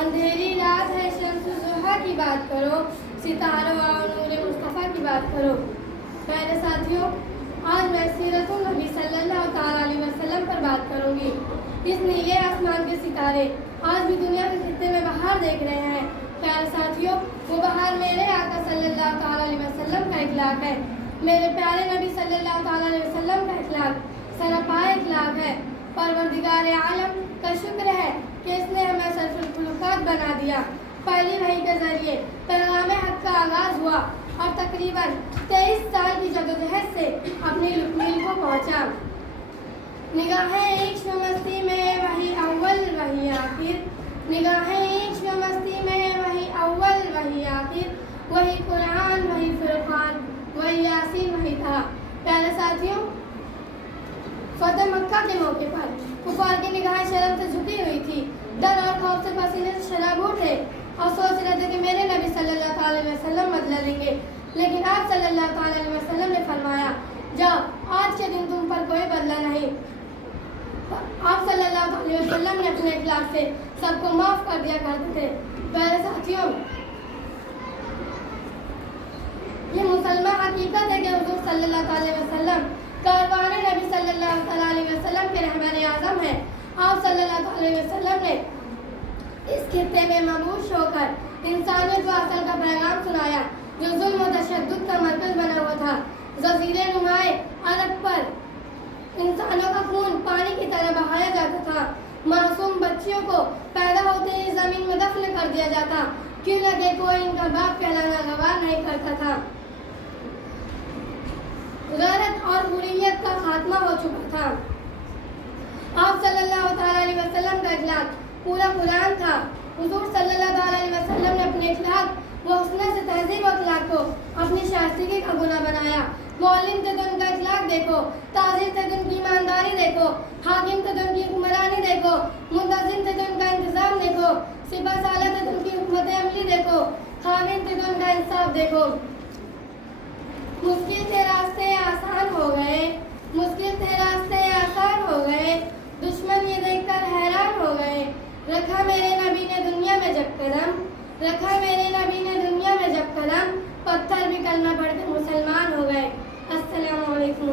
اندھیری رات ہے شمس ضحیٰ کی بات کرو، ستاروں اور نور مصطفیٰ کی بات کرو۔ میرے ساتھیوں، آج میں سیرت النبی صلی اللہ تعالیٰ علیہ وسلم پر بات کروں گی۔ اس نیلے آسمان کے ستارے آج بھی دنیا کے خطے میں بہار دیکھ رہے ہیں۔ پیارے ساتھیوں، وہ بہار میرے آقا صلی اللہ تعالیٰ علیہ وسلم کا اخلاق ہے۔ میرے پیارے نبی صلی اللہ تعالیٰ علیہ وسلم کا اخلاق سراپا اخلاق ہے۔ پروردگار عالم کا شکر ہے کہ اس نے ہمیں سرف الخلوقات بنا دیا۔ پہلی وحی کے ذریعے پیغام حق کا آغاز ہوا اور تقریباً 23 سال کی جدوجہد سے اپنی لکمیل کو پہنچا۔ نگاہیں عشق مستی میں وہی اول وہی آخر، نگاہیں عشق مستی میں وہی اول وہی آخر، وہی قرآن وہی فرقان وہی یاسین وہی تھا۔ پیارے ساتھیوں، فتح مکہ کے موقع پر کفار کی نگاہیں شرم سے جھکی ہوئی تھی، ڈر اور خوف سے پسینے سے شرابور تھے اور سوچ رہے تھے کہ میرے نبی صلی اللہ تعالیٰ علیہ وسلم بدلہ لیں گے، لیکن آپ صلی اللہ تعالیٰ علیہ وسلم نے فرمایا، جاؤ، آج کے دن تم پر کوئی بدلہ نہیں۔ آپ صلی اللہ علیہ وسلم نے اپنے اخلاق سے سب کو معاف کر دیا کرتے تھے۔ پیارے ساتھیوں، یہ مسلمہ حقیقت ہے کہ حضور صلی اللہ علیہ وسلم کاروان نبی صلی اللہ تعالیٰ علیہ وسلم کے رہبر اعظم ہیں۔ آپ صلی اللہ علیہ وسلم نے اس خطے میں مبعوث ہو کر انسانیت و اصل کا پیغام سنایا، جو ظلم و تشدد کا مرکز بنا ہوا تھا۔ جزیرے نمائے عرب پر انسانوں کا خون پانی کی طرح بہایا جاتا تھا۔ معصوم بچیوں کو پیدا ہوتے ہی زمین میں دفن کر دیا جاتا، کیوں نہ کہ کوئی ان کا باپ کہلانا گوار نہیں کرتا تھا۔ غیرت اور حریت کا خاتمہ ہو چکا تھا۔ آپ صلی اللہ تعالیٰ علیہ وسلم کا اخلاق پورا قرآن تھا۔ حضور صلی اللہ تعالیٰ علیہ وسلم نے اپنے اخلاق و حسن سے تہذیب و اخلاق کو اپنی شائستگی کا گناہ بنایا۔ معلم تھے تو ان کا اخلاق دیکھو، تاجر تھے تو ان کی ایمانداری دیکھو، حاکم تھے تو ان کی حکمرانی دیکھو، منتظم تھے تو ان کا انتظام دیکھو، سپہ سالار تھے تو ان کی حکمت عملی دیکھو، خاوند تھے تو ان کا انصاف دیکھو۔ مشکل تھے راستے آسان ہو گئے، مشکل تھے راستے آسان ہو گئے، دشمن یہ دیکھ کر حیران ہو گئے۔ رکھا میرے نبی نے دنیا میں جب قدم، رکھا میرے نبی نے دنیا میں جب قدم، پتھر بھی کلمہ پڑھ کے مسلمان ہو گئے۔ السلام علیکم۔